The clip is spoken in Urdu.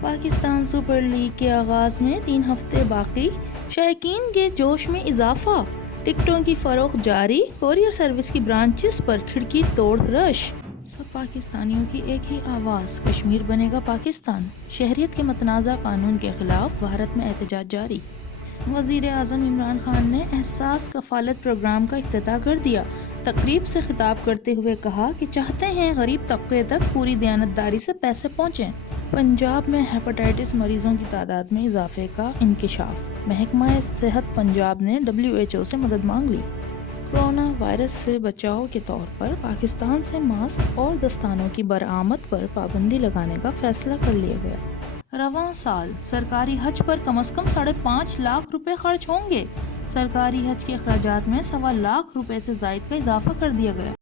پاکستان سپر لیگ کے آغاز میں 3 ہفتے باقی، شائقین کے جوش میں اضافہ، ٹکٹوں کی فروخت جاری، کوریئر سروس کی برانچز پر کھڑکی توڑ رش۔ سب پاکستانیوں کی ایک ہی آواز، کشمیر بنے گا پاکستان۔ شہریت کے متنازع قانون کے خلاف بھارت میں احتجاج جاری۔ وزیر اعظم عمران خان نے احساس کفالت پروگرام کا افتتاح کر دیا۔ تقریب سے خطاب کرتے ہوئے کہا کہ چاہتے ہیں غریب طبقے تک پوری دیانتداری سے پیسے پہنچیں۔ پنجاب میں ہیپاٹائٹس مریضوں کی تعداد میں اضافے کا انکشاف، محکمہ صحت پنجاب نے WHO سے مدد مانگ لی۔ کورونا وائرس سے بچاؤ کے طور پر پاکستان سے ماسک اور دستانوں کی برآمد پر پابندی لگانے کا فیصلہ کر لیا گیا۔ رواں سال سرکاری حج پر کم از کم 5.5 لاکھ روپے خرچ ہوں گے۔ سرکاری حج کے اخراجات میں 1.25 لاکھ روپے سے زائد کا اضافہ کر دیا گیا۔